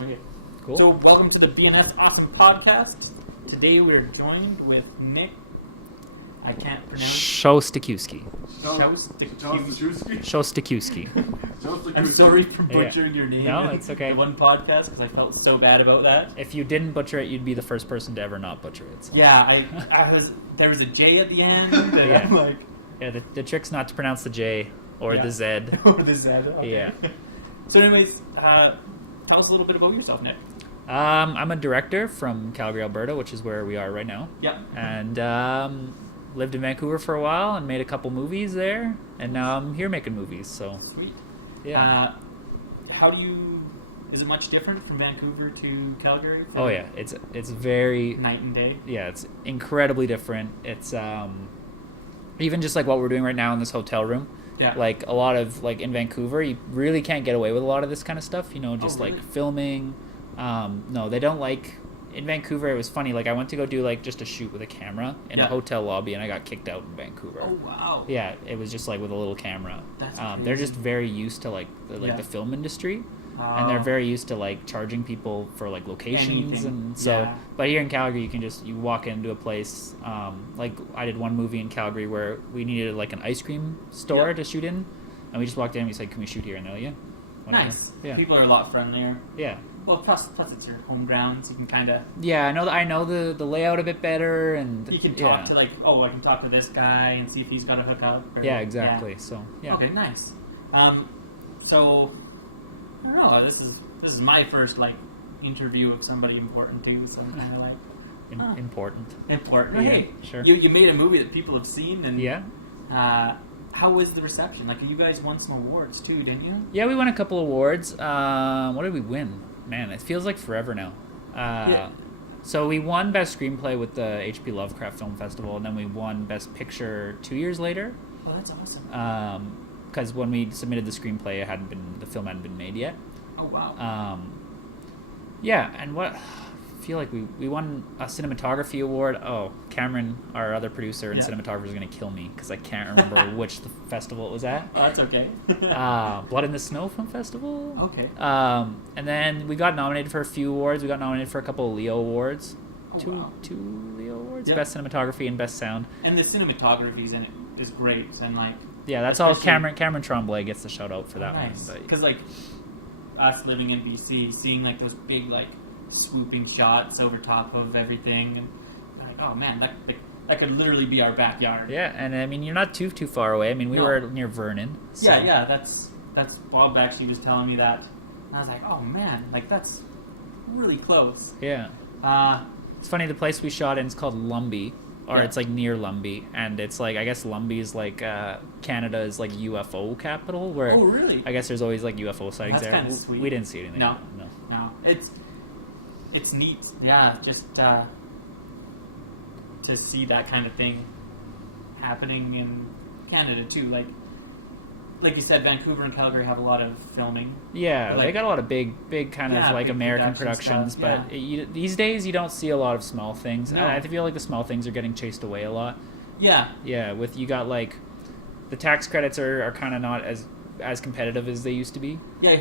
Okay. Cool. So, welcome to the BNS Awesome Podcast. Today we're joined with Nick. I can't pronounce. Szostakiwskyj. Szostakiwskyj. Szostakiwskyj. I'm sorry for butchering your name. No, it's okay. The one podcast because I felt so bad about that. If you didn't butcher it, you'd be the first person to ever not butcher it. So. Yeah, there was a J at the end. And Yeah. I'm like, Yeah, the trick's not to pronounce the J or the Z. or the Z. Okay. Yeah. So, anyways, tell us a little bit about yourself, Nick. I'm a director from Calgary, Alberta, which is where we are right now. Yeah. And lived in Vancouver for a while and made a couple movies there. And now I'm here making movies. So Sweet. yeah. Is it much different from Vancouver to Calgary? Oh yeah, it's very Night and day. yeah, it's incredibly different. It's even just like what we're doing right now in this hotel room. Yeah. Like a lot of like in Vancouver, you really can't get away with a lot of this kind of stuff. You know, just really? like filming. No, they don't like. In Vancouver, it was funny. Like I went to go do like just a shoot with a camera in a hotel lobby, and I got kicked out in Vancouver. Oh wow. Yeah, it was just like with a little camera. That's they're crazy. just very used to like the film industry. And they're Oh. very used to like charging people for like locations. Anything. And so Yeah. but here in Calgary you walk into a place like I did one movie in Calgary where we needed like an ice cream store to shoot in, and we just walked in and we said, can we shoot here? And they're like, yeah, whatever. Nice. Yeah. People are a lot friendlier. Yeah. Well, plus it's your home ground, so you can kind of I know the layout a bit better, and you can talk to like, oh, I can talk to this guy and see if he's got a hookup. Or, yeah, exactly. So yeah. Okay, nice. So I don't know. This is my first like interview of somebody important too, so I'm kind of like Important. important. Yeah, Hey, sure. You made a movie that people have seen, and Yeah. how was the reception? Like, you guys won some awards too, didn't you? Yeah, we won a couple awards. What did we win? Man, it feels like forever now. Yeah. So we won Best Screenplay with the HP Lovecraft Film Festival, and then we won Best Picture 2 years later. Oh, that's awesome. Because when we submitted the screenplay, the film hadn't been made yet. Oh wow. Yeah, and what I feel like we won a cinematography award. Oh, Cameron, our other producer and cinematographer, is gonna kill me because I can't remember which the festival it was at. Oh, that's okay. Blood in the Snow Film Festival. Okay. And then we got nominated for a few awards. We got nominated for a couple of Leo awards. Oh, Two wow. Leo awards. Yep. Best cinematography and best sound. And the cinematography in it is great, and like. Yeah, that's all. Especially- Cameron Tremblay gets the shout out for that Nice. one. Because like us living in BC, seeing like those big like swooping shots over top of everything, and like, oh man, that could literally be our backyard. Yeah, and I mean you're not too far away. I mean we No. were near Vernon. So. Yeah. That's Bob actually was telling me that. And I was like, oh man, like that's really close. Yeah. It's funny. The place we shot in is called Lumbee, or it's like near Lumbee, and it's like I guess Lumbee is like Canada's like UFO capital. Where Oh, really? I guess there's always like UFO sightings That's there. kinda sweet. We didn't see anything. No. It's neat. Yeah, just to see that kind of thing happening in Canada too. Like you said, Vancouver and Calgary have a lot of filming. Yeah, Like- they got a lot of big kind of like big American production productions, stuff, but these days you don't see a lot of small things. No. And I feel like the small things are getting chased away a lot. Yeah. Yeah, you got like the tax credits are kind of not as competitive as they used to be. Yeah,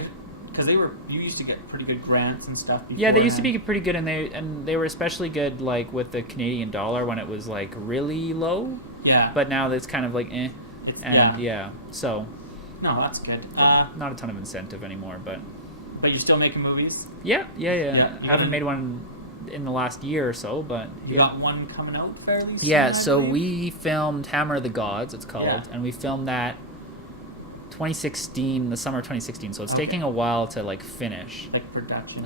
because you used to get pretty good grants and stuff. Yeah, they used to be pretty good, and they were especially good like with the Canadian dollar when it was like really low. Yeah. But now it's kind of like eh. So No, that's good. not a ton of incentive anymore, but But you're still making movies. yeah. you I haven't made one in the last year or so, but You got one coming out fairly soon. yeah. I So believe? we filmed Hammer of the Gods, it's called, Yeah. and we filmed that 2016, the summer of 2016. So it's Okay. taking a while to like finish. like production.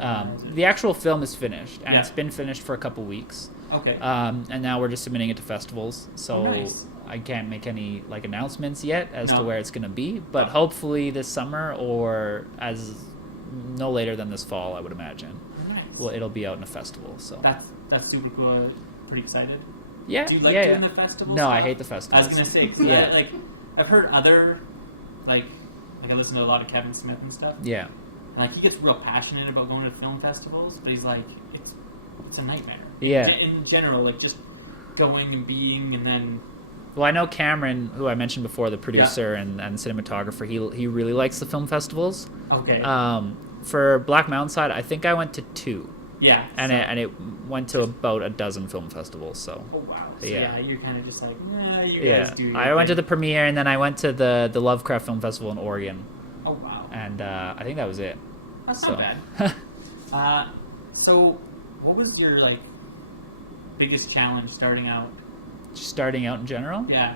The actual film is finished, and Yeah. it's been finished for a couple weeks. Okay. And now we're just submitting it to festivals. So nice. I can't make any like announcements yet as to No. where it's going to be, but hopefully this summer or as no later than this fall, I would imagine. Nice. Well, it'll be out in a festival. So That's super cool. Pretty excited. yeah. Do you like yeah, doing yeah. the festivals? No, I stuff? hate the I festivals. was gonna say, 'cause Yeah. I've heard other, like I listen to a lot of Kevin Smith and stuff. Yeah. And, like he gets real passionate about going to film festivals, but he's like, it's a nightmare. Yeah. In general, like just going and being, and then Well, I know Cameron, who I mentioned before, the producer and cinematographer. He really likes the film festivals. okay. for Black Mountainside, I think I went to 2. Yeah. And it went to about a dozen film festivals. So. Oh wow. So yeah. You're kind of just like, you guys do. I went to the premiere, and then I went to the Lovecraft Film Festival in Oregon. Oh wow. And I think that was it. That's not bad. So, what was your biggest challenge starting out? Just starting out in general? Yeah.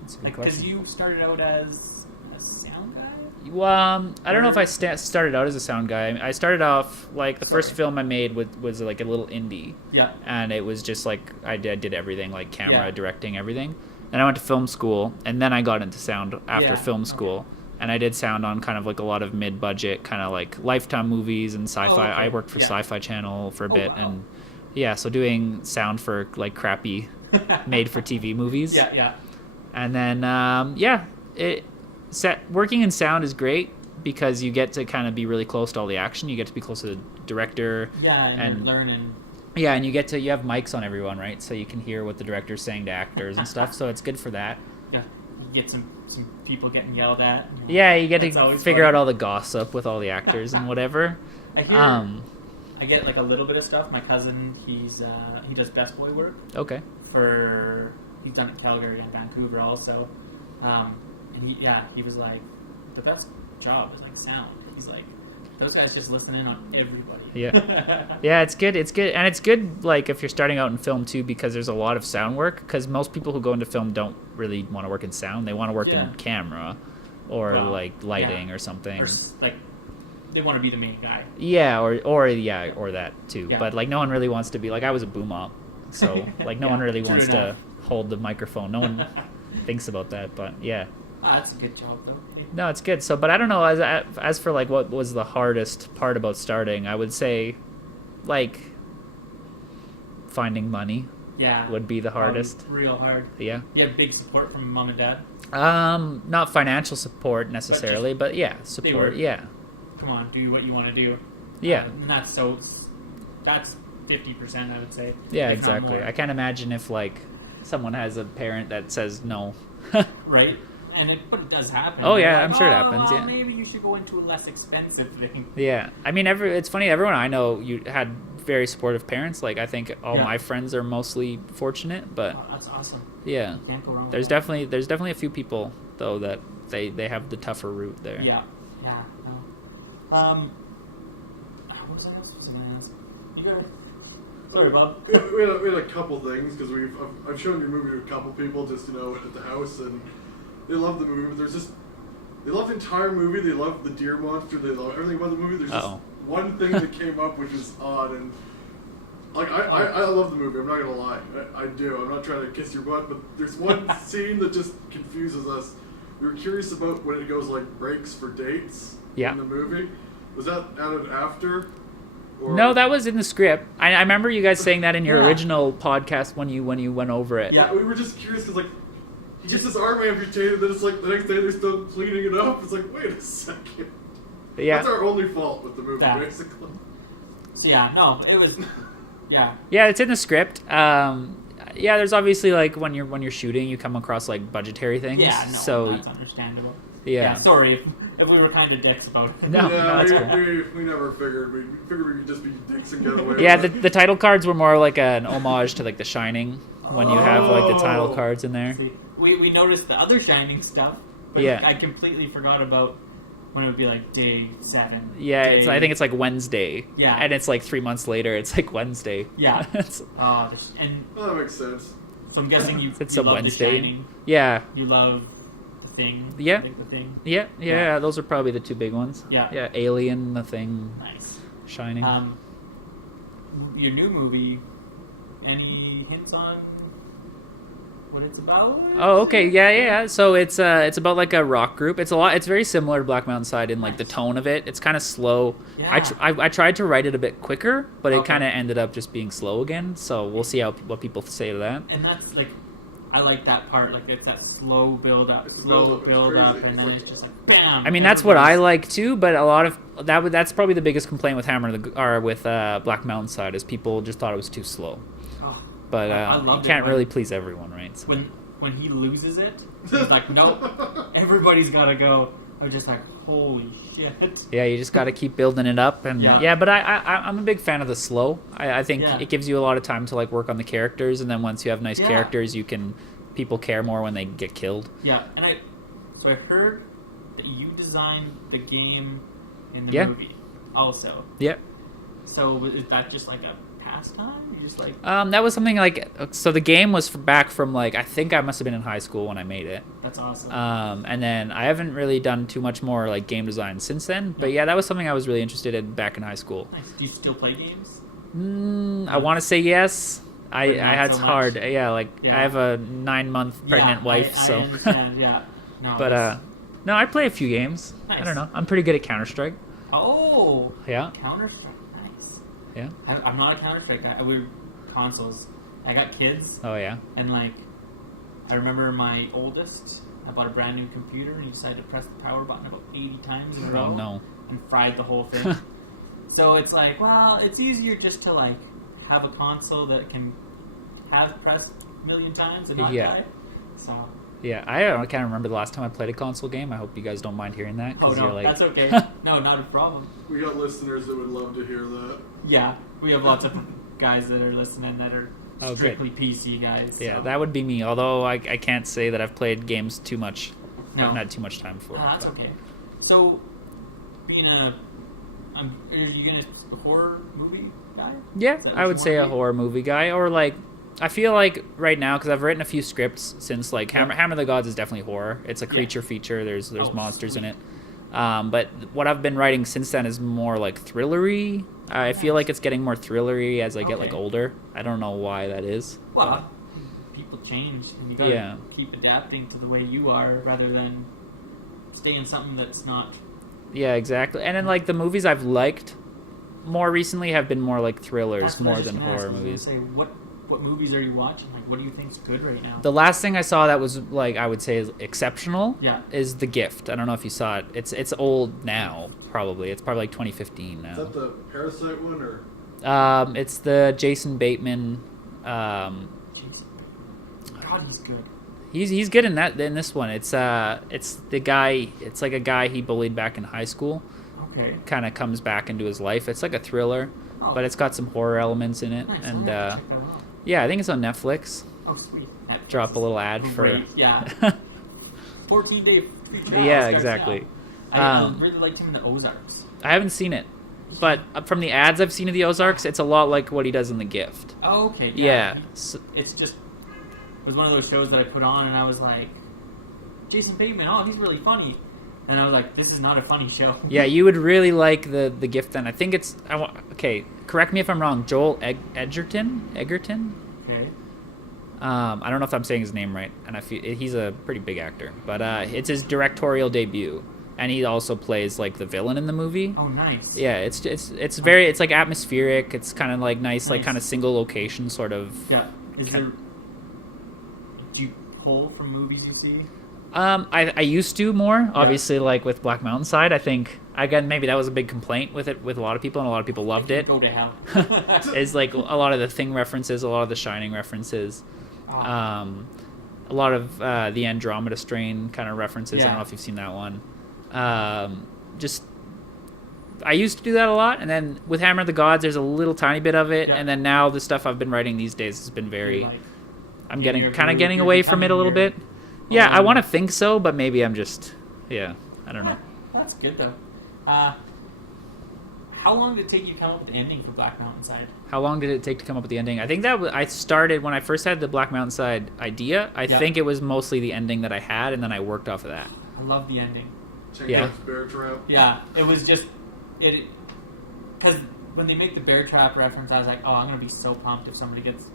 That's a good question. Because you started out as a sound guy? Well, I don't know if I started out as a sound guy. I started off, the first film I made was a little indie. Yeah. And it was just, I did everything, camera, directing, everything. And I went to film school, and then I got into sound after film school. Okay. And I did sound on kind of a lot of mid-budget, kind of Lifetime movies and sci-fi. Oh, okay. I worked for Sci-Fi Channel for a bit. Wow. And, yeah, so doing sound for, crappy made-for-TV movies. Yeah, yeah. And then, working in sound is great because you get to kind of be really close to all the action. You get to be close to the director. Yeah, and you're learning. Yeah, and you have mics on everyone, right? So you can hear what the director's saying to actors and stuff. So it's good for that. Yeah, you get some people getting yelled at. Yeah, you get to figure out all the gossip with all the actors and whatever. I get a little bit of stuff. My cousin, he does best boy work. Okay. He's done it in Calgary and Vancouver also. And he was like, the best job is sound. He's like, those guys just listen in on everybody. Yeah. Yeah, it's good. It's good. And it's good, if you're starting out in film, too, because there's a lot of sound work. Because most people who go into film don't really want to work in sound. They want to work in camera or, lighting or something. Or, they want to be the main guy. Yeah, or that, too. Yeah. But, no one really wants to be... I was a boom op. So, no one really wants to hold the microphone. No one thinks about that, but, yeah. That's a good job, though. Yeah. No, it's good. So, but I don't know. As for what was the hardest part about starting, I would say, finding money. Yeah, would be the hardest. Real hard. Yeah. You have big support from mom and dad. Not financial support necessarily, but yeah, support. Yeah. Come on, do what you want to do. Yeah. And that's 50%, I would say. Yeah, exactly. I can't imagine if someone has a parent that says no. Right. But it does happen. Oh yeah, I'm sure it happens. Yeah. Maybe you should go into a less expensive thing. Yeah, I mean, it's funny. Everyone I know, you had very supportive parents. I think all my friends are mostly fortunate, but that's awesome. Yeah, can't go wrong. There's definitely a few people though that they have the tougher route there. Yeah, yeah. What was I going to ask? You go ahead. Sorry, Bob. We had a couple things because I've shown your movie to a couple people just at the house, and they love the movie. But they love the entire movie. They love the deer monster. They love everything about the movie. There's just one thing that came up which is odd, and I love the movie. I'm not gonna lie, I do. I'm not trying to kiss your butt, but there's one scene that just confuses us. We were curious about when it goes breaks for dates in the movie. Was that added after? No, that was in the script. I remember you guys saying that in your original podcast when you went over it. Yeah, we were just curious because he gets his arm amputated, then it's the next day they're still cleaning it up. It's wait a second. Yeah. That's our only fault with the movie, basically. So it was, yeah. Yeah, it's in the script. There's obviously when you're shooting, you come across budgetary things. Yeah, no, so that's understandable. Yeah. Sorry if we were kind of dicks about it. No, we never figured. We figured we could just be dicks and get away with it. The title cards were more an homage to The Shining when you have the title cards in there. See, we noticed the other Shining stuff, but I completely forgot about when it would be day 7. Yeah, I think it's Wednesday. Yeah. And it's 3 months later, it's Wednesday. Yeah. And that makes sense. So I'm guessing you love Wednesday. The Shining. Yeah. You love The Thing. Yeah. The Thing. Yeah, those are probably the two big ones. Yeah. Yeah, Alien, The Thing. Nice. Shining. Your new movie, any hints on what it's about? Oh, okay, yeah. So it's about a rock group. It's very similar to Black Mountainside in the tone of it. It's kind of slow. Yeah. I tried to write it a bit quicker, but it kind of ended up just being slow again. So we'll see what people say to that. And that's I like that part. It's that slow build up, and then it's just bam. I mean, that's what I like too. But a lot of that's probably the biggest complaint with with Black Mountainside is people just thought it was too slow. But you can't really please everyone, right? So. When he loses it, he's nope, everybody's got to go. are just like, holy shit. Yeah, you just got to keep building it up, and but I'm a big fan of the slow. I think it gives you a lot of time to like work on the characters, and then once you have nice characters, people care more when they get killed. Yeah, and I heard that you designed the game in the movie also. Yeah. So is that just like a pastime? You just like that was something like, so the game was back from like, I think I must have been in high school when I made it. That's awesome. And then I haven't really done too much more like game design since then, but that was something I was really interested in back in high school. Nice. Do you still play games? I want to say yes. I had so hard. much. I have a 9-month pregnant wife, I so. understand. No, but no, I play a few games. Nice. I don't know. I'm pretty good at Counter-Strike. Oh. Yeah. Counter-Strike. Nice. Yeah. I'm not a Counter-Strike guy. We're consoles. I got kids. Oh yeah. And like, I remember my oldest. I bought a brand new computer, and he decided to press the power button about 80 times in a row. Oh no. And fried the whole thing. So it's like, well, it's easier just to like have a console that can have pressed a million times and not die. So. Yeah, I can't remember the last time I played a console game. I hope you guys don't mind hearing that. Oh no, you're like... that's okay. No, not a problem. We got listeners that would love to hear that. Yeah, we have lots of guys that are listening that are strictly PC guys. Yeah, that would be me. Although I can't say that I've played games too much. No. I haven't had too much time for it. That's okay. So, being are you gonna a horror movie guy? Yeah, I would say a horror movie guy, or like. I feel like right now, because I've written a few scripts since, like, Hammer of the Gods is definitely horror. It's a creature feature. There's monsters in it. But what I've been writing since then is more, like, thrillery. I feel like it's getting more thrillery as I get, like, older. I don't know why that is. Well, people change, and you gotta keep adapting to the way you are rather than stay in something that's not... Yeah, exactly. And then, like, the movies I've liked more recently have been more, like, thrillers more than horror movies. What movies are you watching? Like, what do you think's good right now? The last thing I saw that was, like, I would say is exceptional is The Gift. I don't know if you saw it. It's old now, probably. It's probably like 2015 now. Is that the Parasite one, or? It's the Jason Bateman. God, he's good. He's good in this one. It's the guy. It's like a guy he bullied back in high school. Okay. Kind of comes back into his life. It's like a thriller, but it's got some horror elements in it. Nice. And Check that out. yeah, I think it's on Netflix. Oh, sweet. Netflix. Drop a little ad Great. for 14-day free trial. Yeah, exactly. I really liked him in the Ozarks. I haven't seen it, but from the ads I've seen of the Ozarks, it's a lot like what he does in The Gift. Oh, okay. Yeah. It's just it was one of those shows that I put on, and I was like, Jason Bateman. Oh, he's really funny. And I was like, this is not a funny show. Yeah, you would really like the Gift then. I think it's... okay, correct me if I'm wrong. Joel Edgerton? Okay. I don't know if I'm saying his name right, and I feel he's a pretty big actor. But it's his directorial debut, and he also plays like the villain in the movie. Oh, nice. Yeah, it's very... It's like atmospheric. It's kind of like nice, like kind of single location sort of... Yeah. Do you pull from movies you see? I used to more, obviously, like with Black Mountain Side. I think, again, maybe that was a big complaint with a lot of people, and a lot of people loved it. Go to hell. It's like a lot of the Thing references, a lot of the Shining references, a lot of the Andromeda Strain kind of references. I don't know if you've seen that one. I used to do that a lot, and then with Hammer of the Gods, there's a little tiny bit of it, and then now the stuff I've been writing these days has been very... I'm getting away from it a little bit. Yeah, I want to think so, but maybe I'm just... Yeah, I don't know. Well, that's good, though. How long did it take you to come up with the ending for Black Mountain Side? How long did it take to come up with the ending? I think that I started... When I first had the Black Mountain Side idea, I think it was mostly the ending that I had, and then I worked off of that. I love the ending. Bear trap. Yeah, it was just... Because when they make the bear trap reference, I was like, oh, I'm going to be so pumped if somebody gets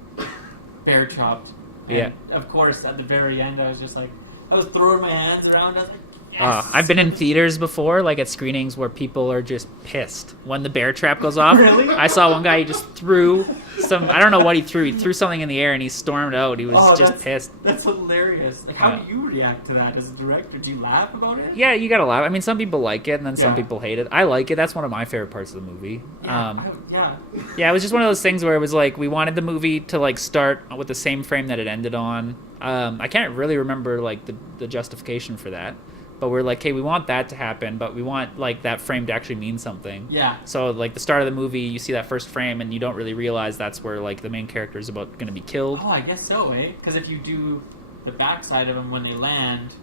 bear chopped. And of course, at the very end, I was just like, I was throwing my hands around. I was like, yes! I've been in theaters before, like at screenings where people are just pissed when the bear trap goes off. Really? I saw one guy, he just threw I don't know what he threw. He threw something in the air and he stormed out. He was just pissed. That's hilarious. Like, how do you react to that as a director? Do you laugh about it? Yeah, you gotta laugh. I mean, some people like it and then some people hate it. I like it. That's one of my favorite parts of the movie. Yeah. Yeah, it was just one of those things where it was like we wanted the movie to like start with the same frame that it ended on. I can't really remember like the justification for that, but we're like, hey, we want that to happen, but we want like that frame to actually mean something. Yeah. So like the start of the movie, you see that first frame, and you don't really realize that's where like the main character is about going to be killed. Oh, I guess so, eh? Because if you do the backside of them when they land,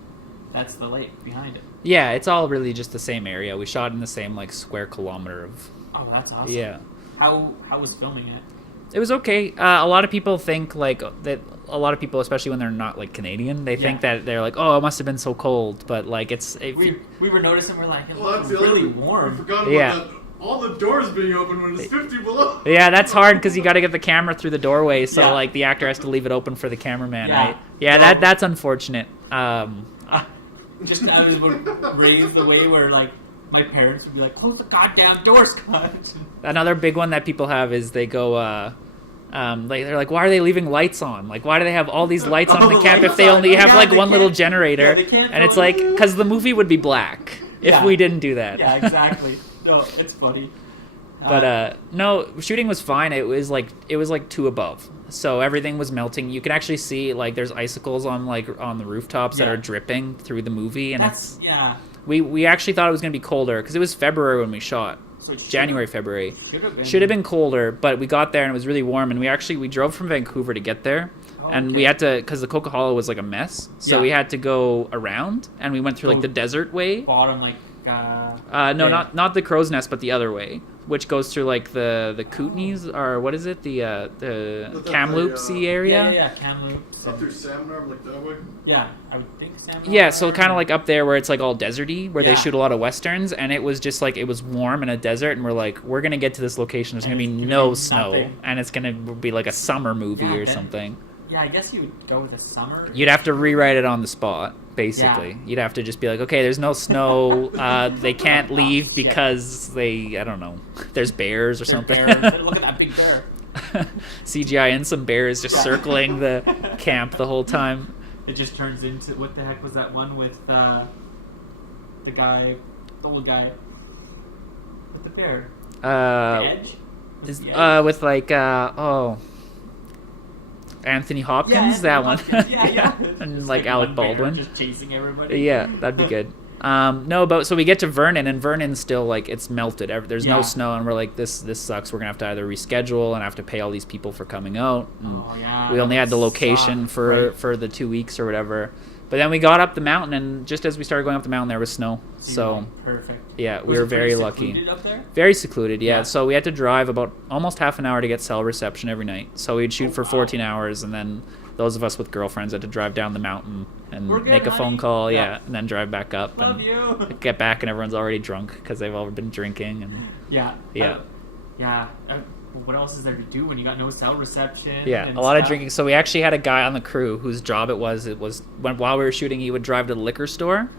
that's the lake behind it. Yeah, it's all really just the same area. We shot in the same like square kilometer of. Oh, that's awesome. Yeah. How was filming it? It was okay. A lot of people think like that. A lot of people, especially when they're not like Canadian, they think that they're like, "Oh, it must have been so cold." But like, we were noticing, we're like, it that's was really warm. We forgot about that. All the doors being open when it's 50 below. Yeah, that's hard because you got to get the camera through the doorway, so like the actor has to leave it open for the cameraman, right? Yeah, that's unfortunate. Just I was raised the way where like my parents would be like, "Close the goddamn door, Scott." Another big one that people have is they go, like they're like, why are they leaving lights on? Like, why do they have all these lights on the camp if they only have like one little generator? And it's like, because the movie would be black if we didn't do that. Yeah, exactly. No, it's funny. But no, shooting was fine. It was like 2 above, so everything was melting. You can actually see like there's icicles on the rooftops that are dripping through the movie, and we actually thought it was gonna be colder because it was February when we shot. So January, February. Should have been colder, but we got there and it was really warm. And we drove from Vancouver to get there, and we had to, because the Coca Hollow was like a mess, so we had to go around, and we went through like the desert way. Bottom like. No, not the Crow's Nest, but the other way, which goes through like the Kootenays, or what is it, the Kamloops-y area? Yeah, Kamloops. Up through Salmon Arm, like that way? Yeah, I would think Salmon Arm. Yeah, so kind of like up there where it's like all deserty, where they shoot a lot of westerns, and it was just like, it was warm in a desert, and we're like, we're going to get to this location, there's going to be no snow, and it's going to be like a summer movie or something. Yeah, I guess you would go with a summer. You'd have to rewrite it on the spot, basically. Yeah. You'd have to just be like, okay, there's no snow. They can't leave because I don't know, there's bears or something. Look at that big bear. CGI and some bears just circling the camp the whole time. It just turns into, what the heck was that one with the old guy with the bear? The Edge? With like, Anthony Hopkins, that one. Yeah. And like Alec Baldwin. Just chasing everybody. Yeah, that'd be good. So we get to Vernon, and Vernon's still like, it's melted. There's no snow, and we're like, this sucks. We're gonna have to either reschedule and have to pay all these people for coming out. And we only had the location for the 2 weeks or whatever. But then we got up the mountain, and just as we started going up the mountain, there was snow. So perfect. Yeah, we were very lucky. Secluded up there? Very secluded, yeah. So we had to drive about almost half an hour to get cell reception every night. So we'd shoot for 14 hours, and then those of us with girlfriends had to drive down the mountain and make a phone call, and then drive back up. Love and you. Get back, and everyone's already drunk because they've all been drinking. And what else is there to do when you got no cell reception? Yeah, a lot of drinking. So we actually had a guy on the crew whose job it was while we were shooting, he would drive to the liquor store,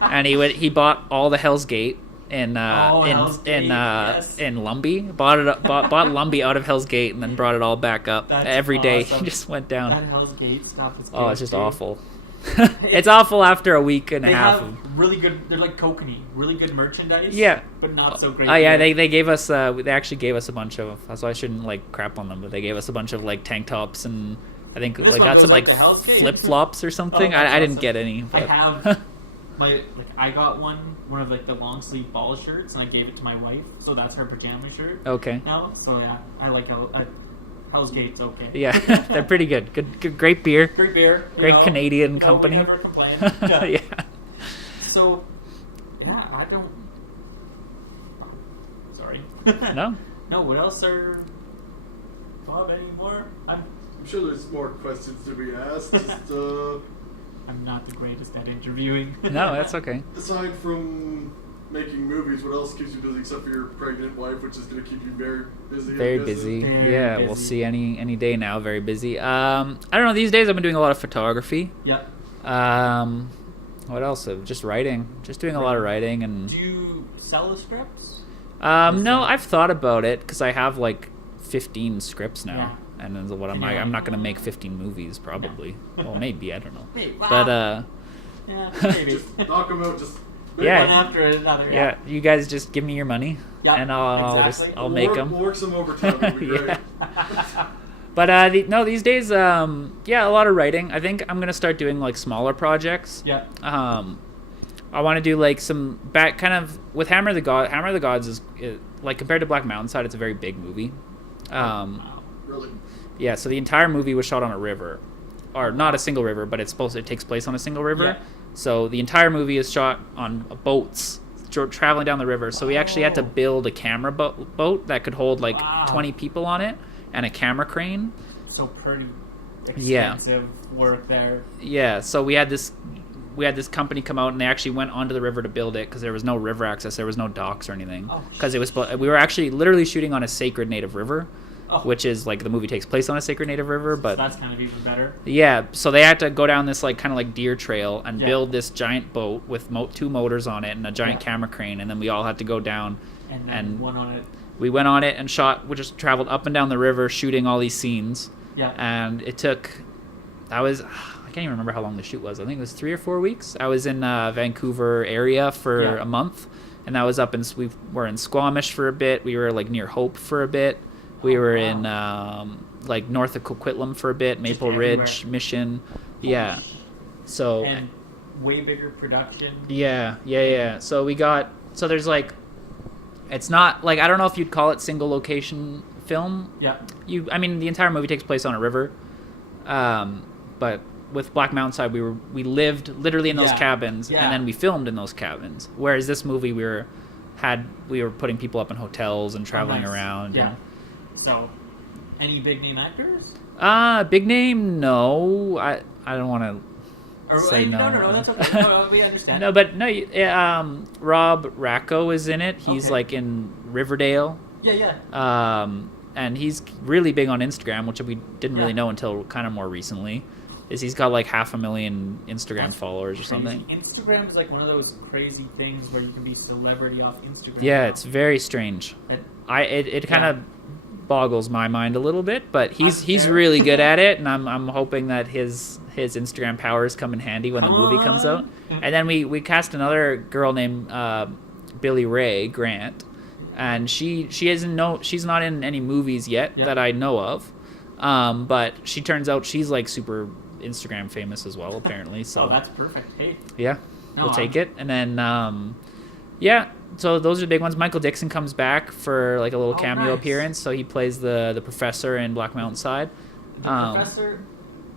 and he bought all the Hell's Gate in Lumbee. Bought Lumbee out of Hell's Gate and then brought it all back up. That's every day. Awesome. He just went down. That Hell's Gate stuff is it's just awful. It's awful after a week and a half. They have really good. They're like Kokanee, really good merchandise. Yeah, but not so great. Oh yeah, they gave us. They actually gave us a bunch of. So I shouldn't like crap on them, but they gave us a bunch of like tank tops, and I think like got some like flip flops or something. I didn't get any. But. I have I got one of like the long sleeve ball shirts, and I gave it to my wife, so that's her pajama shirt. Okay. Now, so yeah, I like Hell's Gate's okay. Yeah, they're pretty good. Good, great beer. Great beer. Great Canadian company. Never complain. Yeah. So, yeah, I don't. Sorry. No. No. What else are Bob anymore? I'm sure there's more questions to be asked. Just, I'm not the greatest at interviewing. No, that's okay. Aside from making movies, what else keeps you busy except for your pregnant wife, which is going to keep you very busy? Very busy. We'll see any day now. Very busy. I don't know. These days I've been doing a lot of photography. Yeah. What else? Just writing. Just doing a lot of writing. And do you sell the scripts? No, I've thought about it because I have like 15 scripts now. Yeah. And then what I'm like, I'm not going to make 15 movies probably. No. Well, maybe, I don't know. Maybe. Wow. But yeah, maybe. Just knock them out. Just one after another. Yeah, you guys just give me your money, and I'll make them. We'll work some overtime. It'll be great. But these days, a lot of writing. I think I'm gonna start doing like smaller projects. Yeah. I want to do like some back kind of with Hammer of the Gods is like compared to Black Mountainside, it's a very big movie. Really? Yeah, so the entire movie was shot on a river, or not a single river, but it takes place on a single river. Yeah. So the entire movie is shot on boats traveling down the river. So we actually had to build a camera boat that could hold like 20 people on it and a camera crane. So pretty expensive work there. Yeah, so we had this company come out and they actually went onto the river to build it because there was no river access, there was no docks or anything. Because we were actually literally shooting on a sacred native river. Which is like the movie takes place on a sacred native river, but so that's kind of even better. Yeah, so they had to go down this like kind of like deer trail and build this giant boat with 2 motors on it and a giant camera crane, and then we all had to go down and went on it. We went on it and shot. We just traveled up and down the river shooting all these scenes. Yeah, and it took. I can't even remember how long the shoot was. I think it was 3 or 4 weeks. I was in Vancouver area for a month, and that was we were in Squamish for a bit. We were like near Hope for a bit. We were in like north of Coquitlam for a bit, Maple Ridge, Mission. Yeah. So and way bigger production. Yeah. So there's like, it's not like, I don't know if you'd call it single location film. Yeah. I mean the entire movie takes place on a river. But with Black Mountainside we lived literally in those cabins and then we filmed in those cabins. Whereas this movie we were putting people up in hotels and traveling around. Yeah. So, any big name actors? Big name? No. I don't want to say no. No, that's okay. No, we understand. No, but no. Rob Racco is in it. He's like in Riverdale. Yeah. And he's really big on Instagram, which we didn't really know until kind of more recently. He's got like 500,000 Instagram followers or something. Instagram is like one of those crazy things where you can be celebrity off Instagram. Yeah, it's very strange. It kind of boggles my mind a little bit, but he's really good at it, and I'm hoping that his Instagram powers come in handy when the movie comes out. And then we cast another girl named Billy Ray Grant, and she's not in any movies yet that I know of, but she turns out she's like super Instagram famous as well apparently. So that's perfect. Hey, we'll take it. And then so those are the big ones. Michael Dixon comes back for like a little cameo appearance. So he plays the professor in Black Mountainside. The professor?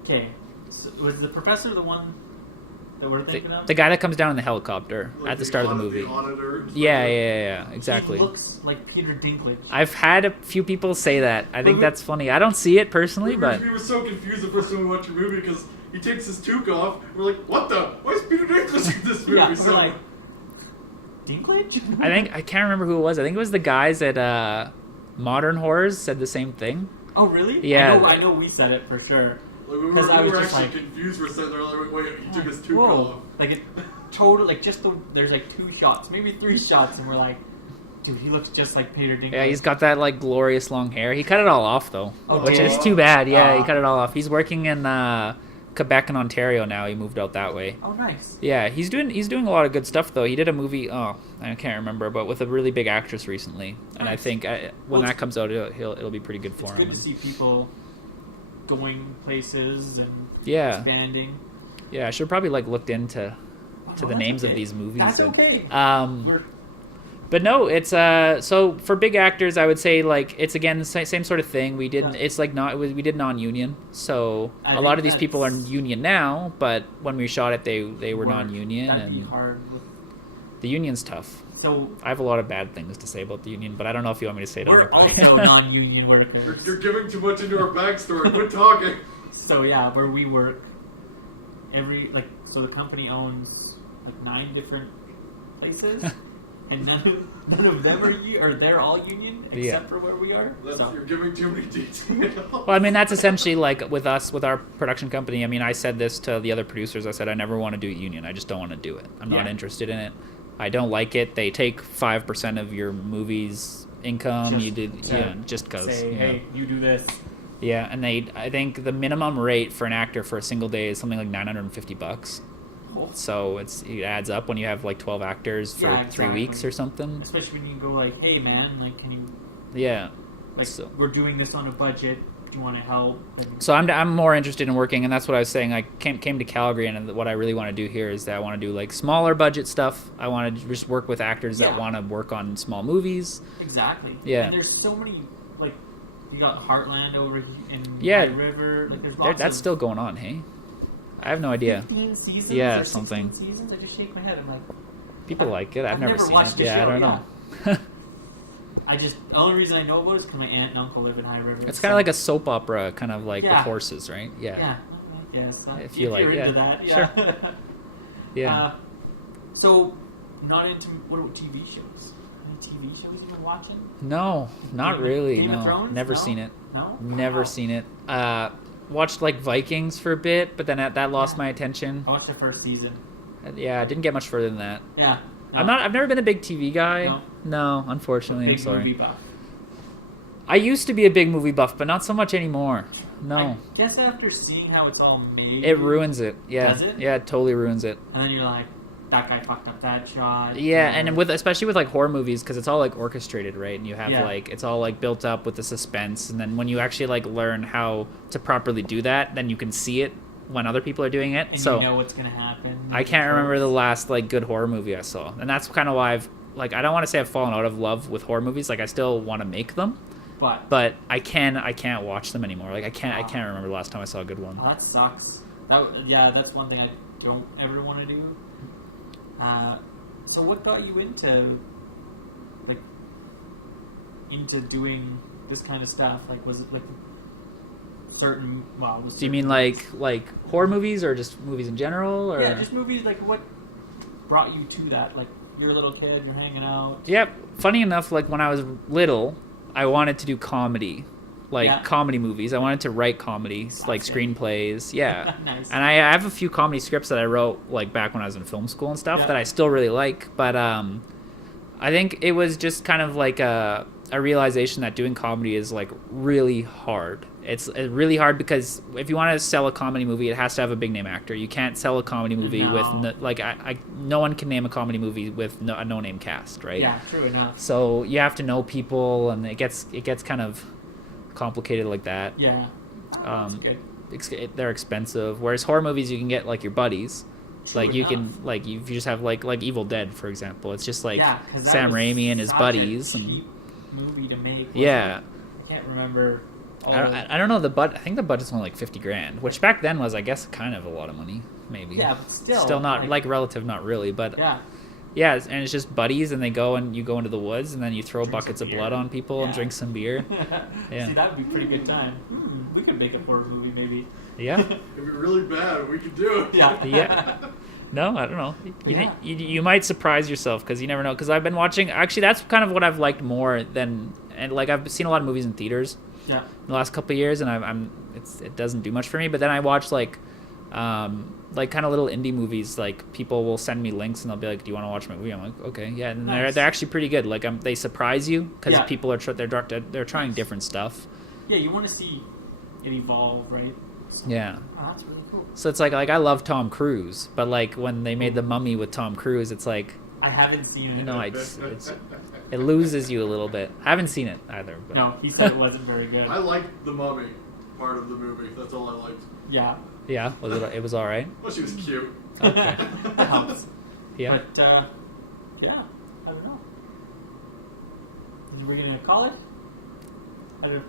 Okay. So was the professor the one that we're thinking of? The guy that comes down in the helicopter at the start of the movie. The auditor, yeah, exactly. He looks like Peter Dinklage. I've had a few people say that. I think that's funny. I don't see it personally, but... We were so confused the first time we watched the movie because he takes his toque off. We're like, what the? Why is Peter Dinklage in this movie? Yeah, we're like... Dinklage? I can't remember who it was. I think it was the guys at Modern Horrors said the same thing. Oh, really? Yeah. I know we said it for sure. Because I was just like confused for a second. They're like, wait, he took his toque off. Like it totally, like there's like 2 shots, maybe 3 shots, and we're like, dude, he looks just like Peter Dinklage. Yeah, he's got that like glorious long hair. He cut it all off though, which is too bad. Yeah, he cut it all off. He's working in Quebec and Ontario now. He moved out that way. Oh, nice. Yeah, he's doing a lot of good stuff though. He did a movie. I can't remember, but with a really big actress recently. And I think when that comes out, it'll be pretty good for him. It's good to see people going places and expanding. Yeah, I should probably like looked into the names of these movies. That's okay. But no, it's so for big actors, I would say like it's again the same sort of thing. We didn't. It's like we did non-union. So a lot of these people are union now, but when we shot it, they were non-union. That'd be hard. The union's tough. So I have a lot of bad things to say about the union, but I don't know if you want me to say it on your podcast. We're also non-union workers. You're giving too much into our backstory. Quit talking. So yeah, where we work, so the company owns like 9 different places, and none of them are they're all union except for where we are. You're giving too many details. Well, I mean that's essentially like with our production company. I mean, I said this to the other producers. I said I never want to do a union. I just don't want to do it. I'm not interested in it. I don't like it. They take 5% of your movie's income. Just because. Say, hey, you do this. Yeah, and I think the minimum rate for an actor for a single day is something like $950. Cool. So it adds up when you have like 12 actors for 3 weeks or something. Especially when you go like, hey man, like can you? Yeah. Like we're doing this on a budget. do you want to help? So I'm more interested in working, and that's what I was saying. I came to Calgary, and what I really want to do here is that I want to do like smaller budget stuff. I want to just work with actors that want to work on small movies. Exactly. Yeah. And there's so many, like, you got Heartland over here in High River. Like, there's lots that's still going on, hey? I have no idea. 15 seasons? Yeah, or something. 16 seasons? I just shake my head. I'm like... People like it. I've never seen watched it. the Yeah, show, I don't know. The only reason I know about it is because my aunt and uncle live in High River. It's kind of like a soap opera, kind of like with horses, right? Yeah. Yeah, I guess. If you like, into that, yeah. Sure. Yeah. So, not into, what about TV shows? Any TV shows you've been watching? No, not really. Game no, of Thrones? never No? seen it. No? Never Wow. seen it. Watched like Vikings for a bit, but then that lost my attention. I watched the first season. Yeah, I didn't get much further than that. Yeah. No. I've never been a big TV guy. No? No, unfortunately, Big I'm sorry. movie buff. I used to be a big movie buff, but not so much anymore. No. I guess after seeing how it's all made... It ruins it. Yeah. Does it? Yeah, it totally ruins it. And then you're like, that guy fucked up that shot. Yeah, and especially with like horror movies, because it's all like orchestrated, right? And you have like it's all like built up with the suspense, and then when you actually like learn how to properly do that, then you can see it when other people are doing it. And so you know what's gonna happen. I can't remember the last like good horror movie I saw, and that's kind of why I don't want to say I've fallen out of love with horror movies. Like I still want to make them, but I can't watch them anymore. Like I can't remember the last time I saw a good one. Oh, that sucks. That's one thing I don't ever want to do. So what got you into doing this kind of stuff? Like, was it like certain? Well, do you mean like horror movies or just movies in general? Or? Yeah, just movies. Like, what brought you to that? Like, you're a little kid, you're hanging out. Yep. Funny enough, like when I was little, I wanted to do comedy. Comedy movies. I wanted to write comedies, like screenplays. Yeah. Nice. And I have a few comedy scripts that I wrote like back when I was in film school and stuff that I still really like. But I think it was just kind of like a realization that doing comedy is like really hard. It's really hard because if you want to sell a comedy movie, it has to have a big name actor. You can't sell a comedy movie with no one can name a comedy movie with a no name cast, right? Yeah, true enough. So you have to know people, and it gets kind of complicated like that. Yeah. That's good. They're expensive. Whereas horror movies, you can get like your buddies. True like you enough. can like you just have like Evil Dead, for example. It's just like Sam Sam Raimi and his buddies. Cheap movie to make. Yeah. I can't remember. I don't know the budget. I think the budget's only like $50,000, which back then was, I guess, kind of a lot of money. Maybe. Yeah, but still not like relative, not really, but yeah. Yeah, and it's just buddies, and you go into the woods, and then you throw buckets of beer. blood on people and drink some beer. Yeah. See, that would be a pretty good time. We could make a horror movie, maybe. Yeah. It'd be really bad. We could do it. Yeah. Yeah. No, I don't know. You might surprise yourself because you never know. Because I've been watching. Actually, that's kind of what I've liked more than. And like I've seen a lot of movies in theaters. Yeah. In the last couple of years, and it doesn't do much for me. But then I watch like kind of little indie movies. Like people will send me links and they'll be like, "Do you want to watch my movie?" I'm like, "Okay, yeah." And Nice. they're actually pretty good. Like they surprise you because Yeah. people are they're trying different stuff. Yeah, you want to see it evolve, right? So, Yeah. oh, that's really cool. So it's like I love Tom Cruise, but like when they made The Mummy with Tom Cruise, it's like I haven't seen it. it loses you a little bit. I haven't seen it either. But. No, he said it wasn't very good. I liked the mummy part of the movie. That's all I liked. Yeah. Yeah, it was all right. Well, she was cute. Okay. That helps. Yeah. But, yeah, I don't know. Are we going to call it? I don't.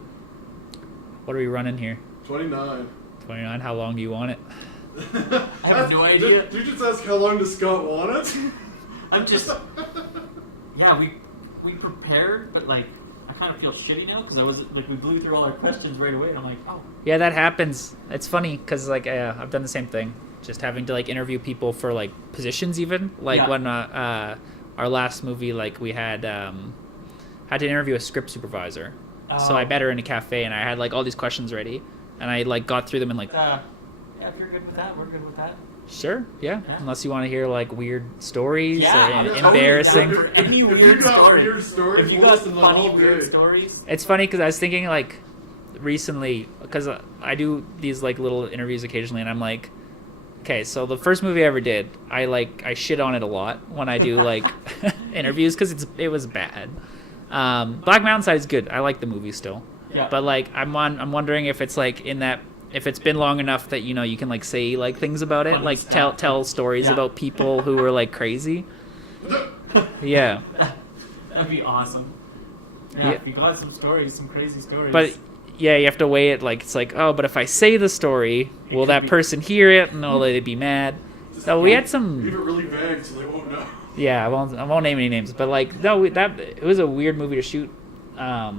What are we running here? 29. 29. How long do you want it? I have no idea. Did you just ask how long does Scott want it? I'm just... Yeah, we prepared, but, like, I kind of feel shitty now because we blew through all our questions right away. And I'm like, oh. Yeah, that happens. It's funny because, like, I've done the same thing. Just having to, like, interview people for, like, positions even. Like, when our last movie, like, we had to interview a script supervisor. So I met her in a cafe, and I had, like, all these questions ready. And I, like, got through them in, like... Yeah, if you're good with that, we're good with that. Sure, yeah. Unless you want to hear, like, weird stories Yeah, or embarrassing... Any If weird you got stories. weird stories, If you we'll got listen to funny, all weird day. stories. It's funny because I was thinking, like, recently... Because I do these, like, little interviews occasionally, and I'm like... Okay, so the first movie I ever did, I shit on it a lot when I do, like, interviews because it was bad. Black Mountain Side is good. I like the movie still. Yeah. But like I'm wondering if it's like in that, if it's been long enough that you can like say like things about it, like tell stories about people who were like crazy. Yeah. That'd be awesome. Yeah, if you got some stories, some crazy stories. But yeah, you have to weigh it. Like it's like, oh, but if I say the story, will that person hear it and will they be mad? No, we had some. Leave it really vague so they won't know. Yeah, I won't name any names, but like no, it was a weird movie to shoot. Yeah,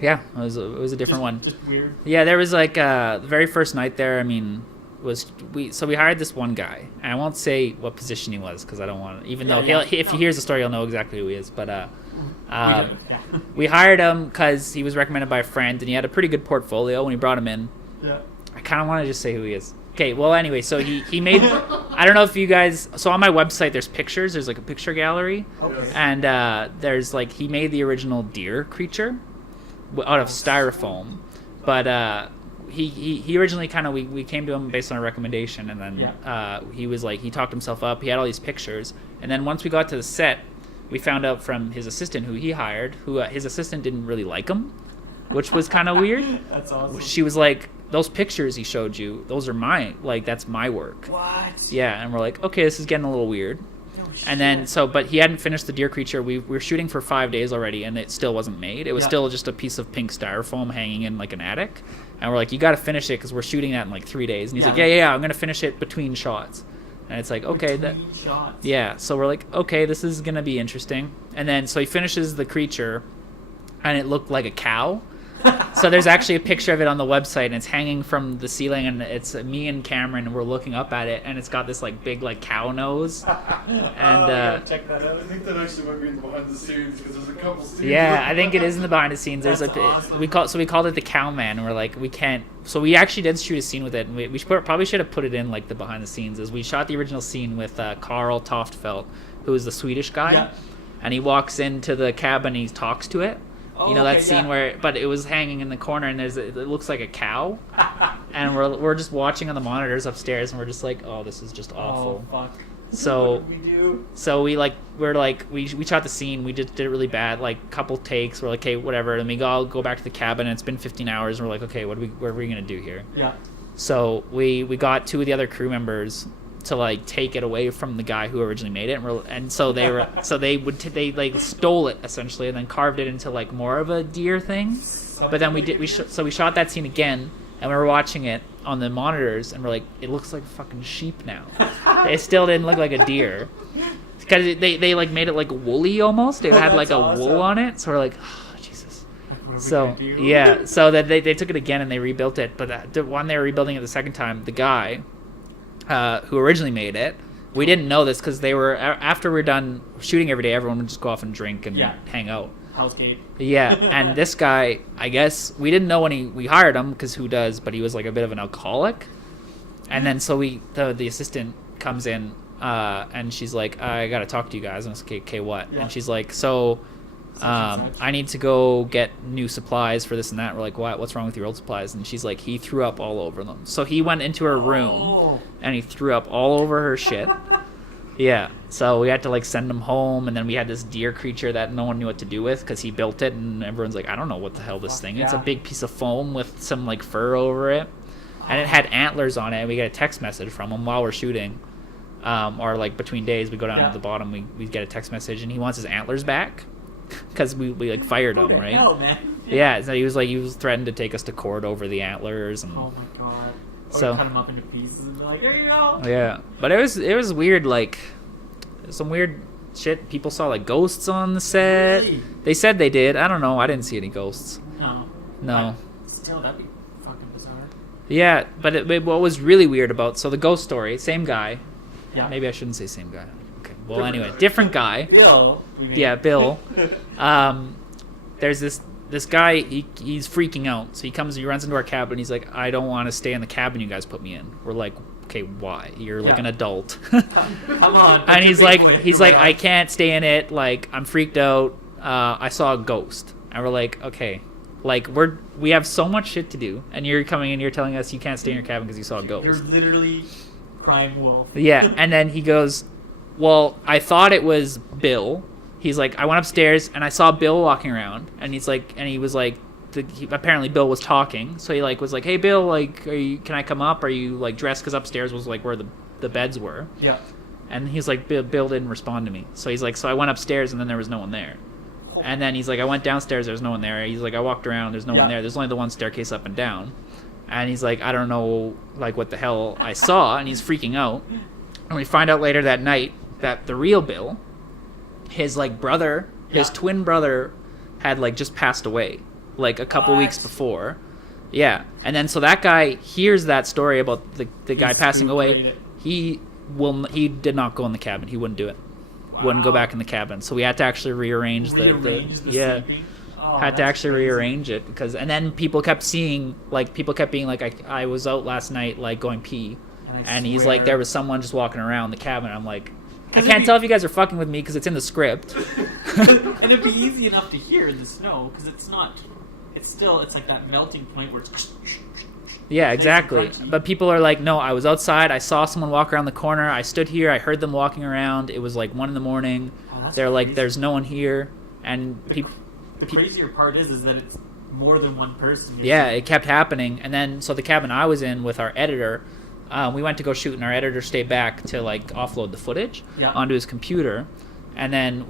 it was a different one. Just weird. Yeah, there was like the very first night there. I mean, we hired this one guy, and I won't say what position he was because I don't want to. Even though if he hears the story, he'll know exactly who he is. But we hired him because he was recommended by a friend, and he had a pretty good portfolio when he brought him in. Yeah. I kind of want to just say who he is. Okay, well, anyway, so he made. I don't know if you guys. So on my website, there's pictures. There's like a picture gallery, okay. And there's like he made the original deer creature out of styrofoam, but he originally kind of we came to him based on a recommendation, and then he was like he talked himself up. He had all these pictures, and then once we got to the set, we found out from his assistant who he hired, who his assistant didn't really like him, which was kind of weird. That's awesome. She was like, those pictures he showed you, those are mine. Like, that's my work. What? Yeah, and we're like, okay, this is getting a little weird. No shit. And then, but he hadn't finished the deer creature. We were shooting for 5 days already, and it still wasn't made. It was still just a piece of pink styrofoam hanging in, like, an attic. And we're like, you got to finish it, because we're shooting that in, like, 3 days. And he's like, yeah, I'm going to finish it between shots. And it's like, okay. Shots. Yeah, so we're like, okay, this is going to be interesting. And then, so he finishes the creature, and it looked like a cow. So there's actually a picture of it on the website, and it's hanging from the ceiling, and it's me and Cameron, and we're looking up at it, and it's got this like big like cow nose. And check that out. I think that actually might be in the behind the scenes because there's a couple scenes. Yeah, I think it is in the behind the scenes. There's awesome. we called it the Cow Man, and we're like, we can't. So we actually did shoot a scene with it, and we probably should have put it in like the behind the scenes. As we shot the original scene with Carl Toftfelt, who is the Swedish guy, and he walks into the cabin, and he talks to it. You know that scene where, but it was hanging in the corner, and it looks like a cow, and we're just watching on the monitors upstairs, and we're just like, oh, this is just awful. Oh fuck. So what did we do? So we shot the scene. We just did it really bad, like couple takes. We're like, okay, whatever. And we all go back to the cabin, and it's been 15 hours, and we're like, okay, what are we gonna do here? Yeah. So we got 2 of the other crew members to like take it away from the guy who originally made it, and so they were they like stole it essentially, and then carved it into like more of a deer thing. But then we shot that scene again, and we were watching it on the monitors, and we're like, it looks like fucking sheep now. It still didn't look like a deer because they like made it like woolly almost. It had like a wool on it, so we're like, oh, Jesus. So yeah, so that they took it again and they rebuilt it. But when they were rebuilding it the second time, the guy who originally made it, we didn't know this because they were after we're done shooting every day, everyone would just go off and drink and hang out. Housecape. Yeah, and this guy, I guess we didn't know when we hired him, because who does? But he was like a bit of an alcoholic. And then so the assistant comes in, and she's like, I gotta talk to you guys. And I was like, okay, what? Yeah. And she's like, so. I need to go get new supplies for this and that. We're like, what? What's wrong with your old supplies? And she's like, he threw up all over them. So he went into her room and he threw up all over her shit. Yeah. So we had to like send him home, and then we had this deer creature that no one knew what to do with because he built it, and everyone's like, I don't know what the hell this thing is. It's a big piece of foam with some like fur over it, and it had antlers on it. And we got a text message from him while we're shooting, or like between days. We go down to the bottom. We get a text message, and he wants his antlers back. Because we like fired him, right? Hell, man. Yeah, so he was threatened to take us to court over the antlers. And, oh my god! Or so cut him up into pieces and be like, "There you go." Yeah, but it was weird. Like some weird shit. People saw like ghosts on the set. Really? They said they did. I don't know. I didn't see any ghosts. No. Still, that'd be fucking bizarre. Yeah, but what was really weird about the ghost story? Same guy. Yeah. Maybe I shouldn't say same guy. Well, anyway, different guy. Bill. Yeah, Bill. There's this guy. He's freaking out. So he runs into our cabin. He's like, I don't want to stay in the cabin you guys put me in. We're like, okay, why? You're like an adult. Come on. And he's like, I can't stay in it. Like, I'm freaked out. I saw a ghost. And we're like, okay, like we have so much shit to do, and you're coming in. You're telling us you can't stay in your cabin because you saw a ghost. You're literally crying wolf. Yeah, and then he goes, well, I thought it was Bill. He's like, I went upstairs and I saw Bill walking around, and he was like, apparently Bill was talking, so he like was like, "Hey Bill, like, can I come up? Are you like dressed?" Because upstairs was like where the beds were. Yeah. And he's like, Bill didn't respond to me. So he's like, so I went upstairs and then there was no one there. And then he's like, I went downstairs, there's no one there. He's like, I walked around, there's no one there. There's only the one staircase up and down. And he's like, I don't know, like, what the hell I saw. And he's freaking out. And we find out later that night that the real Bill, his, like, brother, his twin brother had, like, just passed away, like, a couple weeks before. Yeah. And then so that guy hears that story about the guy passing away. He did not go in the cabin. He wouldn't do it. Wouldn't go back in the cabin. So we had to actually rearrange the sleeping? Oh, had to actually rearrange it and then people kept being like, I was out last night, like, going pee, and he's like, there was someone just walking around the cabin. I'm like, I can't tell if you guys are fucking with me because it's in the script. And it'd be easy enough to hear in the snow because it's like that melting point where it's yeah, exactly. But people are like, no, I was outside. I saw someone walk around the corner. I stood here. I heard them walking around. It was like 1 a.m. They're like, there's no one here. And the crazier part is that it's more than one person. Yeah, it kept happening. And then, so the cabin I was in with our editor, we went to go shoot, and our editor stayed back to like offload the footage onto his computer. And then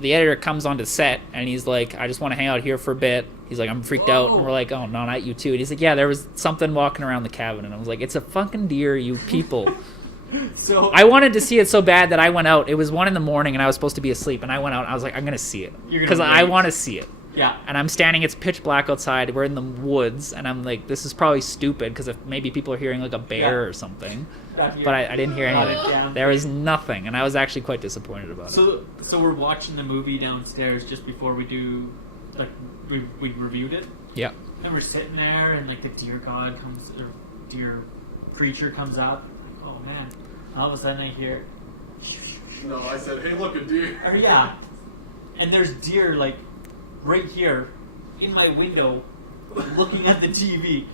the editor comes onto set, and he's like, I just want to hang out here for a bit. He's like, I'm freaked out. And we're like, oh, no, not you too. And he's like, yeah, there was something walking around the cabin. And I was like, it's a fucking deer, you people. So I wanted to see it so bad that I went out. It was 1 a.m, and I was supposed to be asleep. And I went out, and I was like, I'm going to see it. Because I want to see it. Yeah. And I'm standing, it's pitch black outside. We're in the woods. And I'm like, this is probably stupid because if maybe people are hearing like a bear or something. But I didn't hear anything. There was nothing. And I was actually quite disappointed about it. So we're watching the movie downstairs just before we do, like, we reviewed it. Yeah. And we're sitting there, and like the deer creature comes up. Oh man! All of a sudden I hear. No, I said, hey, look, a deer. Or yeah, and there's deer like right here in my window, looking at the TV.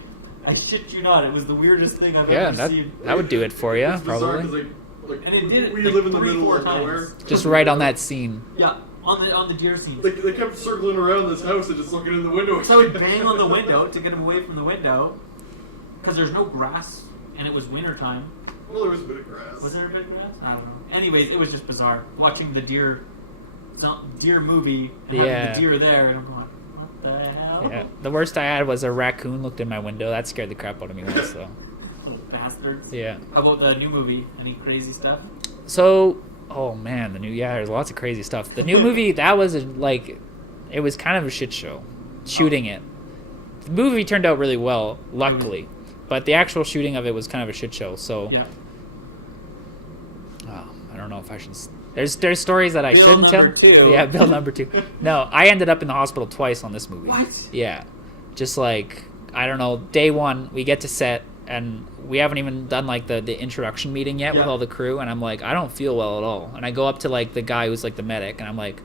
I shit you not, it was the weirdest thing I've ever seen. That would do it for you, probably. Like, and it did it. We live in the middle of nowhere. Just right on that scene. Yeah. On the deer scene. They kept circling around this house and just looking in the window. So we bang on the window to get him away from the window, because there's no grass, and it was winter time. Well, there was a bit of grass. Was there a bit of grass? I don't know. Anyways, it was just bizarre watching the deer movie and having the deer there, and I'm going, what the hell? Yeah. The worst I had was a raccoon looked in my window. That scared the crap out of me once, though. Little bastards. Yeah. How about the new movie? Any crazy stuff? So. Oh man, there's lots of crazy stuff. The new movie, that was it was kind of a shit show, shooting it. The movie turned out really well, luckily, but the actual shooting of it was kind of a shit show. So, I don't know if I should. There's stories that I shouldn't tell. Yeah, Bill number 2. No, I ended up in the hospital twice on this movie. What? Yeah, just like I don't know. Day 1, we get to set. And we haven't even done, like, the introduction meeting yet with all the crew. And I'm like, I don't feel well at all. And I go up to, like, the guy who's, like, the medic. And I'm like,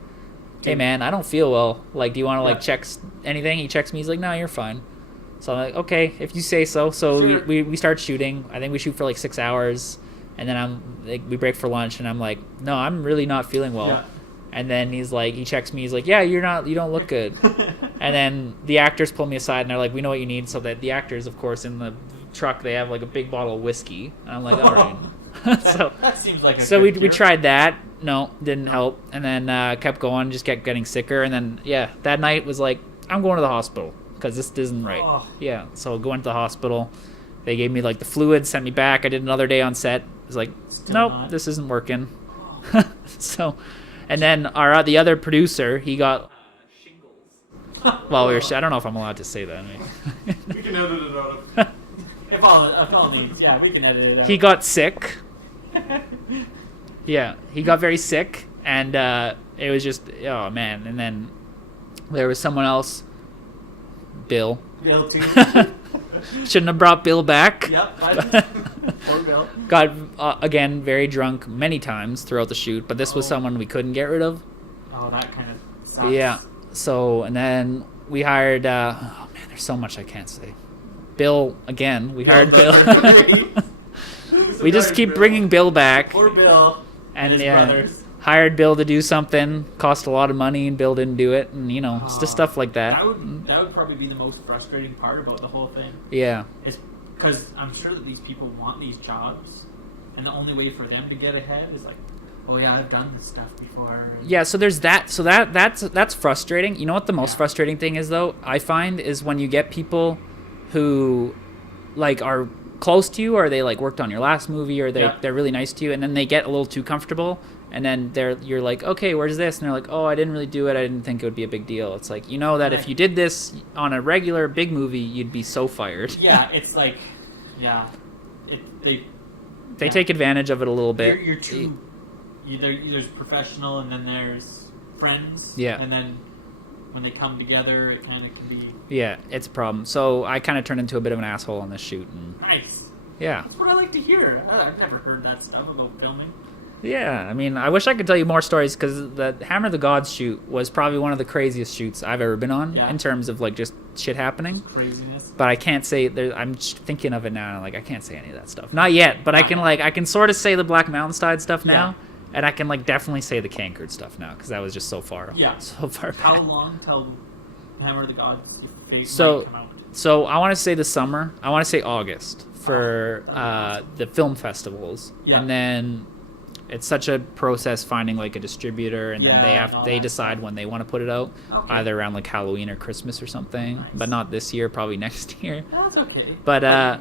hey, man, I don't feel well. Like, do you want to, like, check anything? He checks me. He's like, no, you're fine. So I'm like, okay, if you say so. So we start shooting. I think we shoot for, like, 6 hours. And then we break for lunch. And I'm like, no, I'm really not feeling well. Yeah. And then he's like, he checks me. He's like, yeah, you don't look good. And then the actors pull me aside. And they're like, we know what you need. So that the actors, of course, in the truck, they have like a big bottle of whiskey, and I'm like, all right. So that seems like we tried that. No, didn't help, and then kept going, just kept getting sicker, and then that night was like, I'm going to the hospital because this isn't right. Yeah, so going to the hospital, they gave me like the fluid, sent me back. I did another day on set. It was like, nope, this isn't working. So, and then the other producer, he got shingles. While we were, I don't know if I'm allowed to say that. We can edit it out. If all needs, we can edit it out. He got sick. Yeah, he got very sick, and it was just, oh man. And then there was someone else, Bill. Bill too. Shouldn't have brought Bill back. Yep. Poor Bill. Got again very drunk many times throughout the shoot, but this was someone we couldn't get rid of. Oh, that kind of sucks. Yeah. So and then we hired. Oh man, there's so much I can't say. Bill again. We hired Bill. We just keep bringing Bill back. Poor Bill and his brothers. hired Bill to do something, cost a lot of money, and Bill didn't do it, and it's just stuff like that. That would probably be the most frustrating part about the whole thing. Yeah. It's because I'm sure that these people want these jobs, and the only way for them to get ahead is like, oh yeah, I've done this stuff before. Yeah, so there's that. So that's frustrating. You know what the most frustrating thing is though? I find is when you get people who like are close to you, or they like worked on your last movie, or they're really nice to you, and then they get a little too comfortable, and then you're like, okay, where's this? And they're like, oh, I didn't really do it. I didn't think it would be a big deal. It's like, that if you did this on a regular big movie, you'd be so fired. Yeah, it's like, they take advantage of it a little bit. You're too. There's professional, and then there's friends. Yeah. And then when they come together, it kind of can be. Yeah, it's a problem. So I kind of turned into a bit of an asshole on this shoot. And nice. Yeah. That's what I like to hear. I've never heard that stuff about filming. Yeah, I mean, I wish I could tell you more stories, because the Hammer of the Gods shoot was probably one of the craziest shoots I've ever been on in terms of like just shit happening. Just craziness. But I can't say I'm just thinking of it now, and like I can't say any of that stuff. Not yet, but I can sort of say the Black Mountain side stuff now. Yeah. And I can like definitely say the Cankered stuff now, because that was just so far back. How long till Hammer of the Gods might come out? So I want to say the summer. I want to say August for the film festivals, and then it's such a process finding like a distributor, and then they decide when they want to put it out, either around like Halloween or Christmas or something. Nice. But not this year, probably next year. That's okay. But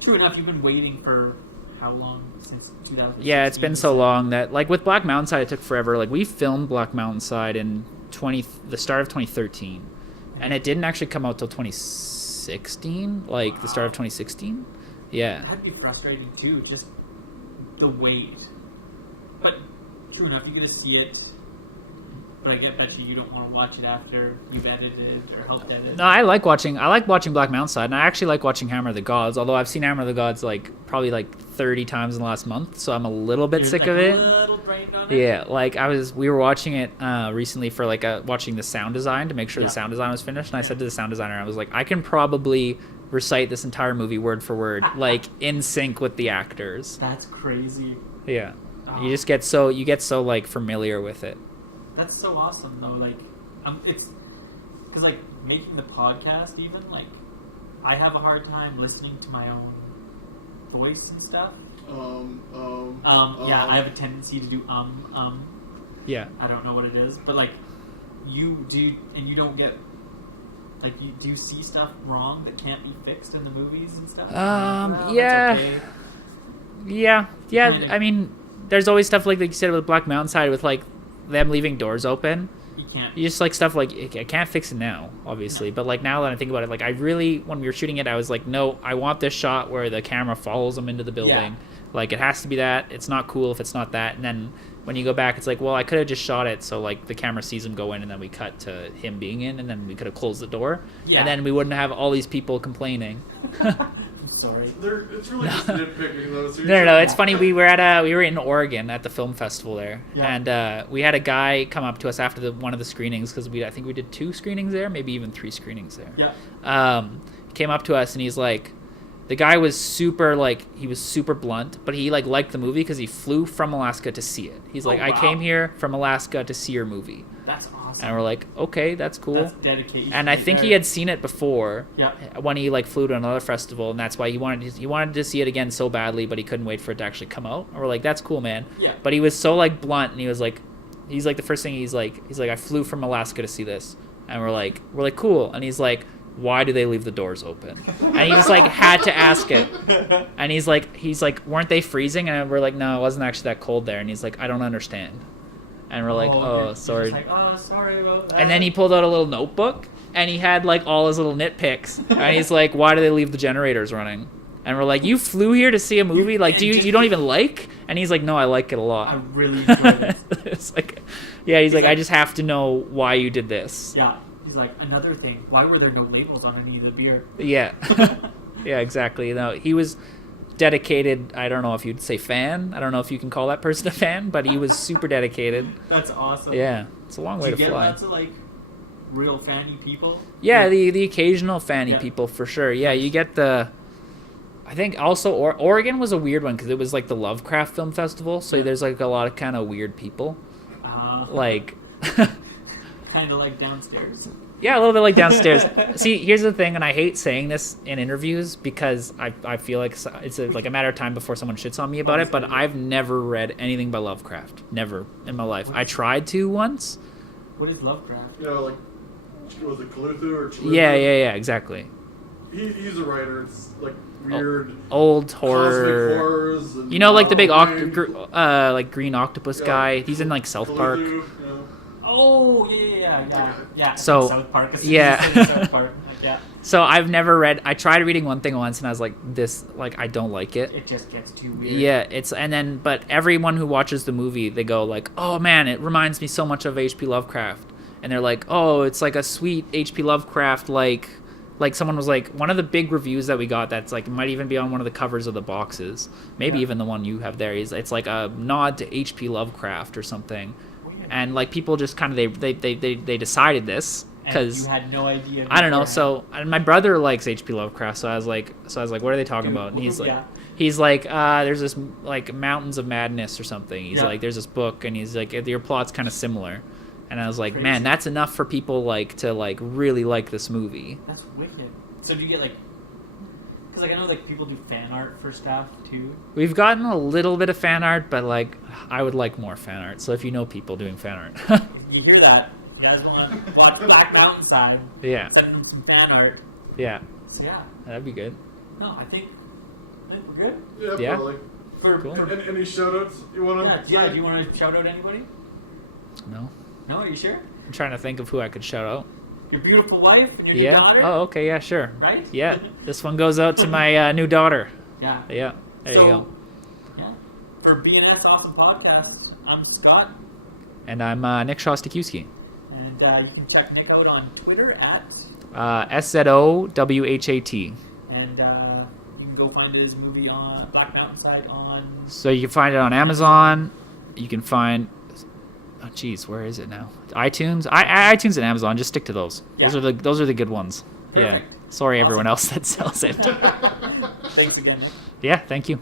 true enough, you've been waiting for how long? Since 2016? Yeah, it's been so long that like with Black Mountain Side, it took forever. Like we filmed Black Mountain Side in the start of 2013, and it didn't actually come out till 2016, like the start of 2016. Yeah, that'd be frustrating too, just the wait. But true enough, you're gonna see it. But I bet you don't want to watch it after you've edited or helped edit. No, I like watching Black Mountain Side, and I actually like watching Hammer of the Gods. Although I've seen Hammer of the Gods like probably like 30 times in the last month, so I'm a little bit sick of it. A little brained on it. Yeah, like we were watching it recently for like watching the sound design to make sure the sound design was finished, and I said to the sound designer, I was like, I can probably recite this entire movie word for word, like in sync with the actors. That's crazy. Yeah, you just get so like familiar with it. That's so awesome, though. Like, it's because like making the podcast, even like I have a hard time listening to my own voice and stuff. Yeah, I have a tendency to do Yeah. I don't know what it is, but like you do, and you don't get like do you see stuff wrong that can't be fixed in the movies and stuff? Yeah. Okay. Yeah. Kinda. I mean, there's always stuff like you said with Black Mountain Side with like them leaving doors open. You just like stuff like I can't fix it now, obviously, but like now that I think about it, like I really, when we were shooting it, I was like, no, I want this shot where the camera follows them into the building. Yeah. Like it has to be that. It's not cool if it's not that. And then when you go back, it's like, well, I could have just shot it so like the camera sees him go in, and then we cut to him being in, and then we could have closed the door, and then we wouldn't have all these people complaining. Sorry. It's really just nitpicking though. So No. It's funny. We were in Oregon at the film festival there, and we had a guy come up to us after one of the screenings, because I think we did 2 screenings there, maybe even 3 screenings there. Yeah. Came up to us and he's like, the guy was super blunt, but he like liked the movie because he flew from Alaska to see it. He's like, I came here from Alaska to see your movie. That's awesome. And we're like, okay, that's cool. That's dedication. And I think he had seen it before. Yeah. When he like flew to another festival, and that's why he wanted to see it again so badly, but he couldn't wait for it to actually come out. And we're like, that's cool, man. Yeah. But he was so like blunt, and he's like the first thing he's like, I flew from Alaska to see this, and we're like cool, and he's like, why do they leave the doors open? And he just like had to ask it. And he's like, weren't they freezing? And we're like, no, it wasn't actually that cold there. And he's like, I don't understand. And we're like, oh, sorry. Like, oh, sorry about that. And then he pulled out a little notebook, and he had like all his little nitpicks. And he's like, why do they leave the generators running? And we're like, you flew here to see a movie? Like, you don't even like? And he's like, no, I like it a lot. I really enjoy this. It's like, yeah, he's like, I just have to know why you did this. Yeah. He's like, another thing, why were there no labels on any of the beer? Yeah. Yeah, exactly. No, he was dedicated. I don't know if you'd say fan. I don't know if you can call that person a fan, but he was super dedicated. That's awesome. Yeah. It's a long way to fly. Did you get lots of, like, real fanny people? Yeah, like, the occasional fanny people, for sure. Yeah, you get the... I think also Oregon was a weird one, because it was, like, the Lovecraft Film Festival, so there's, like, a lot of kind of weird people. Like, kind of like downstairs. yeah, a little bit like downstairs. See, here's the thing, and I hate saying this in interviews because I feel like it's like a matter of time before someone shits on me about it, but I've never read anything by Lovecraft. Never in my life. I tried to once. What is Lovecraft? You know, like, was it Cthulhu or Cthulhu? Yeah, exactly. He's a writer. It's like weird old horror. Cosmic horrors. And you know, like the big Halloween. like green octopus guy. He's in like South Park. Cthulhu, you know. Oh, yeah. So, South Park. yeah. South Park. Like, yeah. So I've never read. I tried reading one thing once, and I was like, "This, like, I don't like it." It just gets too weird. Yeah, but everyone who watches the movie, they go like, "Oh man, it reminds me so much of H.P. Lovecraft," and they're like, "Oh, it's like a sweet H.P. Lovecraft like." Like someone was like, one of the big reviews that we got that's like, it might even be on one of the covers of the boxes, maybe even the one you have there, is it's like a nod to H.P. Lovecraft or something. And like people just kind of they decided this because you had no idea. I don't know. So and my brother likes H.P. Lovecraft, so I was like, what are they talking about? And he's like, there's this like Mountains of Madness or something. He's like, there's this book, and he's like, your plot's kind of similar. And I was like, man, that's enough for people like to like really like this movie. That's wicked. So do you get like, because like I know like people do fan art for stuff too. We've gotten a little bit of fan art, but like I would like more fan art. So if you know people doing fan art, you hear that? You guys want to watch Black Mountainside? Yeah. Send them some fan art. Yeah. So yeah. That'd be good. No, I think we're good. Yeah. Probably. Cool. Any shout-outs you want to? Yeah. Do you want to shout out anybody? No. No, are you sure? I'm trying to think of who I could shout out. Your beautiful wife and your new daughter? Oh, okay, yeah, sure. Right? Yeah. This one goes out to my new daughter. Yeah. Yeah. There you go. Yeah. For BNS Awesome Podcast, I'm Scott. And I'm Nick Szostakiwskyj. And you can check Nick out on Twitter at SZOWHAT. And you can go find his movie on Black Mountainside on. So you can find it on Amazon. You can find. Oh, geez, where is it now? iTunes, iTunes and Amazon. Just stick to those. Yeah. Those are the good ones. Perfect. Yeah. Sorry, everyone else that sells it. Thanks again, Nick. Yeah. Thank you.